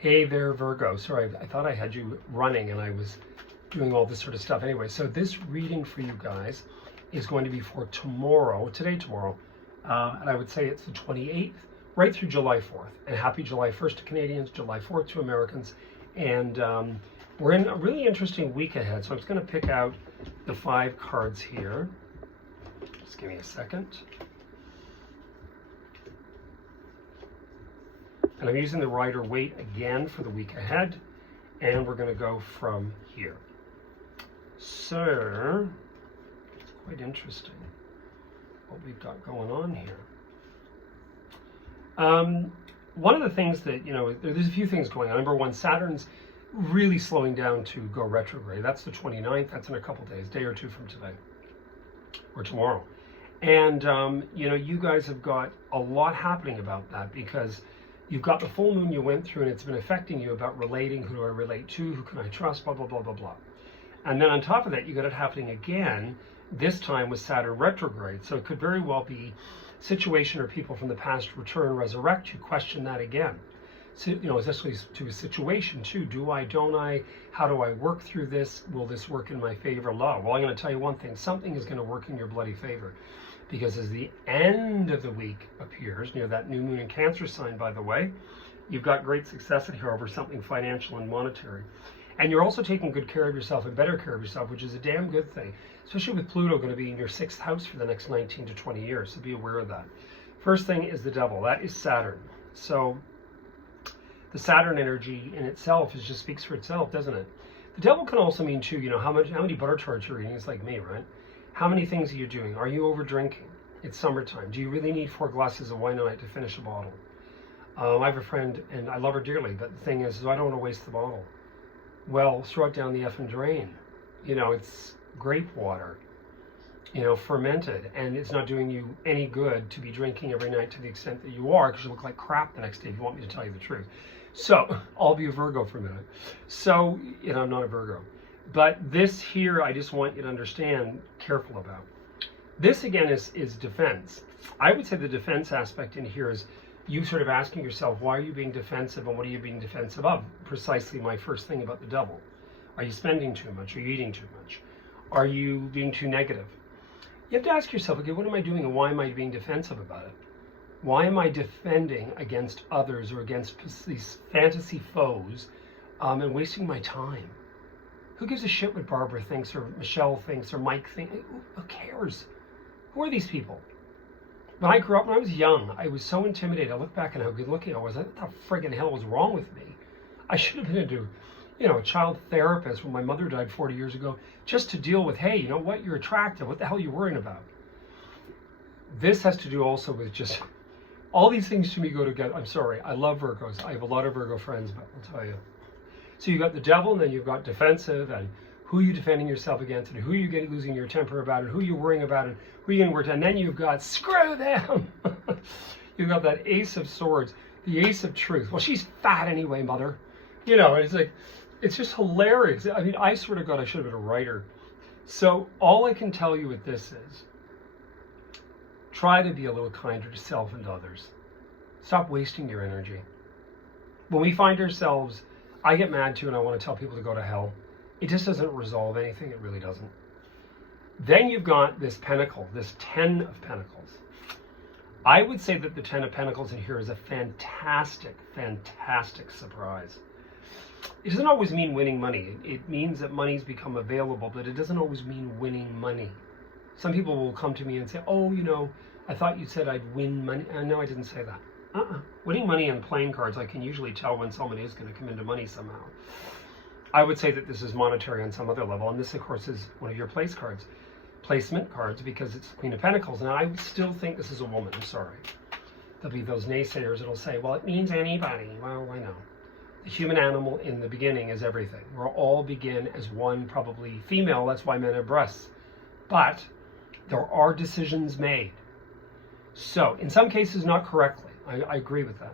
Hey there, Virgo. Sorry, I thought I had you running and I was doing all this sort of stuff anyway. So this reading for you guys is going to be for tomorrow, tomorrow. And I would say it's the 28th, right through July 4th. And happy July 1st to Canadians, July 4th to Americans. And we're in a really interesting week ahead. So I'm just going to pick out the 5 cards here. Just give me a second. And I'm using the Rider-Waite again for the week ahead. And we're going to go from here. So, it's quite interesting what we've got going on here. One of the things that, there's a few things going on. Number one, Saturn's really slowing down to go retrograde. That's the 29th. That's in a couple days, day or two from today, or tomorrow. And, you guys have got a lot happening about that because you've got the full moon you went through and it's been affecting you about relating, who do I relate to, who can I trust, blah, blah, blah, blah, blah. And then on top of that, you got it happening again, this time with Saturn retrograde. So it could very well be situation or people from the past return, resurrect you, question that again. So, especially to a situation too. Do I, don't I? How do I work through this? Will this work in my favor? Well, I'm going to tell you one thing. Something is going to work in your bloody favor. Because as the end of the week appears, that new moon in Cancer sign, by the way, you've got great success in here over something financial and monetary. And you're also taking good care of yourself and better care of yourself, which is a damn good thing, especially with Pluto going to be in your 6th house for the next 19 to 20 years. So be aware of that. First thing is the devil. That is Saturn. So the Saturn energy in itself just speaks for itself, doesn't it? The devil can also mean too, how many butter tarts you're eating. It's like me, right? How many things are you doing? Are you over drinking? It's summertime. Do you really need 4 glasses of wine a night to finish a bottle? I have a friend, and I love her dearly, but the thing is I don't want to waste the bottle. Well, throw it down the effing drain. It's grape water, fermented, and it's not doing you any good to be drinking every night to the extent that you are, because you look like crap the next day if you want me to tell you the truth. So, I'll be a Virgo for a minute. So, I'm not a Virgo. But this here, I just want you to understand, careful about. This again is defense. I would say the defense aspect in here is you sort of asking yourself, why are you being defensive and what are you being defensive of? Precisely my first thing about the devil. Are you spending too much? Are you eating too much? Are you being too negative? You have to ask yourself, okay, what am I doing and why am I being defensive about it? Why am I defending against others or against these fantasy foes and wasting my time? Who gives a shit what Barbara thinks or Michelle thinks or Mike thinks? Who cares? Who are these people? When I grew up, when I was young, I was so intimidated. I look back at how good looking I was. What the friggin' hell was wrong with me? I should have been into, a child therapist when my mother died 40 years ago, just to deal with, hey, you know what? You're attractive. What the hell are you worrying about? This has to do also with just, all these things to me go together. I'm sorry. I love Virgos. I have a lot of Virgo friends, but I'll tell you. So you've got the devil, and then you've got defensive, and who are you defending yourself against, and who are you losing your temper about, and who are you worrying about, and who are you going to work to, and then you've got, screw them! You've got that Ace of Swords, the Ace of Truth. Well, she's fat anyway, mother. It's like, it's just hilarious. I mean, I swear to God, I should have been a writer. So all I can tell you with this is, try to be a little kinder to self and to others. Stop wasting your energy. When we find ourselves, I get mad too and I want to tell people to go to hell. It just doesn't resolve anything. It really doesn't. Then you've got this Pentacle, this 10 of Pentacles. I would say that the 10 of Pentacles in here is a fantastic, fantastic surprise. It doesn't always mean winning money. It means that money's become available, but it doesn't always mean winning money. Some people will come to me and say, oh, I thought you said I'd win money. No, I didn't say that. Winning money on playing cards, I can usually tell when somebody is going to come into money somehow. I would say that this is monetary on some other level, and this, of course, is one of your placement cards, because it's the Queen of Pentacles. Now, I still think this is a woman. I'm sorry. There'll be those naysayers that'll say, well, it means anybody. Well, I know. The human animal in the beginning is everything. We'll all begin as one, probably female. That's why men have breasts. But there are decisions made. So, in some cases, not correctly. I agree with that.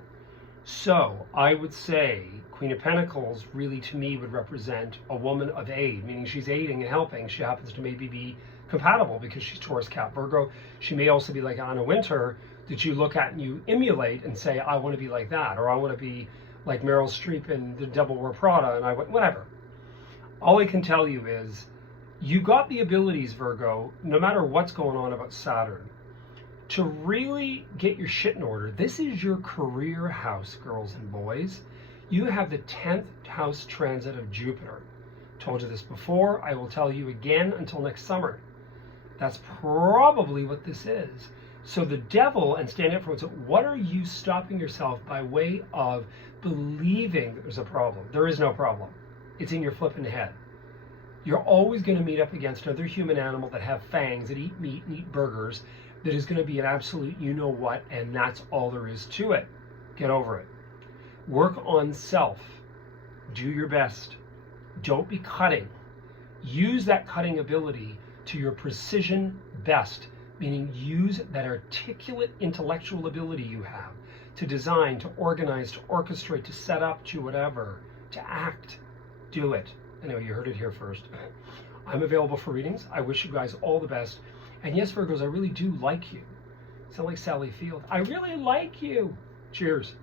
So, I would say Queen of Pentacles really, to me, would represent a woman of aid, meaning she's aiding and helping. She happens to maybe be compatible because she's Taurus, Cap, Virgo. She may also be like Anna Wintour that you look at and you emulate and say, I want to be like that, or I want to be like Meryl Streep in The Devil Wore Prada, and I went, whatever. All I can tell you is, you got the abilities, Virgo, no matter what's going on about Saturn, to really get your shit in order. This is your career house, girls and boys. You have the 10th house transit of Jupiter. Told you this before, I will tell you again until next summer. That's probably what this is. So the devil, and stand up for what are you stopping yourself by way of believing that there's a problem? There is no problem. It's in your flipping head. You're always going to meet up against another human animal that have fangs, that eat meat and eat burgers, that is going to be an absolute you know what, and that's all there is to it. Get over it. Work on self. Do your best. Don't be cutting. Use that cutting ability to your precision best, meaning use that articulate intellectual ability you have to design, to organize, to orchestrate, to set up, to whatever, to act. Do it. Anyway, you heard it here first. I'm available for readings. I wish you guys all the best. And yes, Virgos, I really do like you. Sound like Sally Field. I really like you. Cheers.